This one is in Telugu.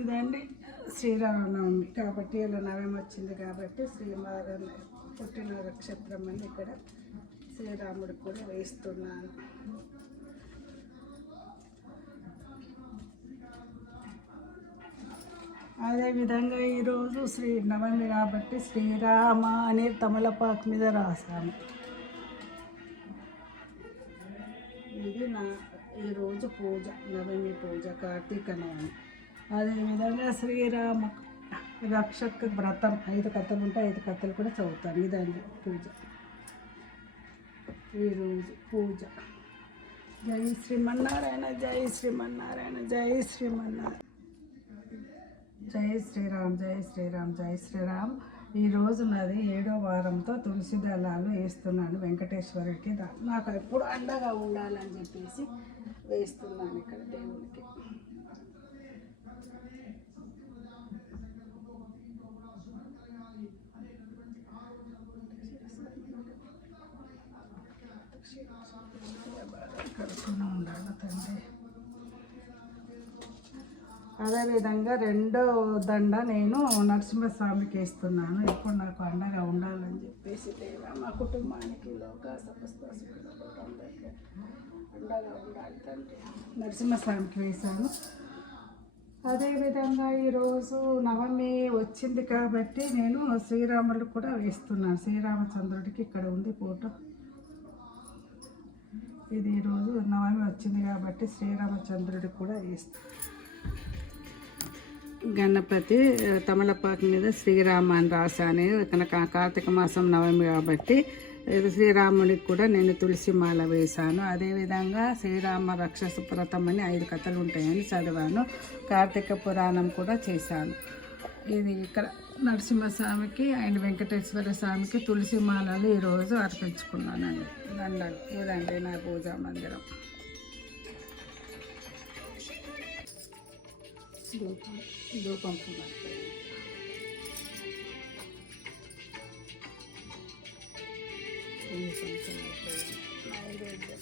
ఇదండి శ్రీరామనవమి కాబట్టి ఇలా నవమి వచ్చింది కాబట్టి శ్రీవారి పుట్టిన నక్షత్రం అని ఇక్కడ శ్రీరాముడికి కూడా వేస్తున్నాను. అదేవిధంగా ఈరోజు నవమి కాబట్టి శ్రీరామ అనే తమలపాకు మీద రాశాను. ఇది ఈరోజు పూజ, నవమి పూజ, కార్తీక నవమి. అదేవిధంగా శ్రీరామ రక్షక వ్రతం 5 కథలు ఉంటే 5 కథలు కూడా చదువుతాను. ఇదండి పూజ, ఈరోజు పూజ. జై శ్రీమన్నారాయణ, జై శ్రీమన్నారాయణ, జై శ్రీమన్నారాయణ, జై శ్రీరామ్, జై శ్రీరామ్, జై శ్రీరామ్. ఈరోజు నాది 7వ వారంతో తులసి దళాలు వేస్తున్నాను వెంకటేశ్వరుడికి. నాకు ఎప్పుడు అండగా ఉండాలని చెప్పేసి వేస్తున్నాను ఇక్కడ దేవునికి. కడుపున ఉండాలి తండ్రి. అదేవిధంగా 2వ దండ నేను నరసింహస్వామికి వేస్తున్నాను. ఇప్పుడు నాకు అండగా ఉండాలని చెప్పేసి దేవా మా కుటుంబానికి లోక సమస్త అందరికీ అండగా ఉండాలి తండ్రి. నరసింహస్వామికి వేశాను. అదేవిధంగా ఈరోజు నవమి వచ్చింది కాబట్టి నేను శ్రీరాముడికి కూడా వేస్తున్నాను. శ్రీరామచంద్రుడికి ఇక్కడ ఉంది ఫోటో. ఇది ఈరోజు నవమి వచ్చింది కాబట్టి శ్రీరామచంద్రుడికి కూడా వేస్తాను. గణపతి తమలపాకు మీద శ్రీరామ అని రాశాను. కనుక కార్తీక మాసం నవమి కాబట్టి శ్రీరాముడికి కూడా నేను తులసి మాల వేశాను. అదేవిధంగా శ్రీరామ రక్షస వ్రతం అని 5 కథలు ఉంటాయని చదివాను. కార్తీక పురాణం కూడా చేశాను. ఇది ఇక్కడ నరసింహస్వామికి అండ్ వెంకటేశ్వర స్వామికి తులసి మాలలు ఈరోజు అర్పించుకున్నానండి. దండలు. ఇదండి నా పూజా మందిరం. ధూపం నైవేద్యం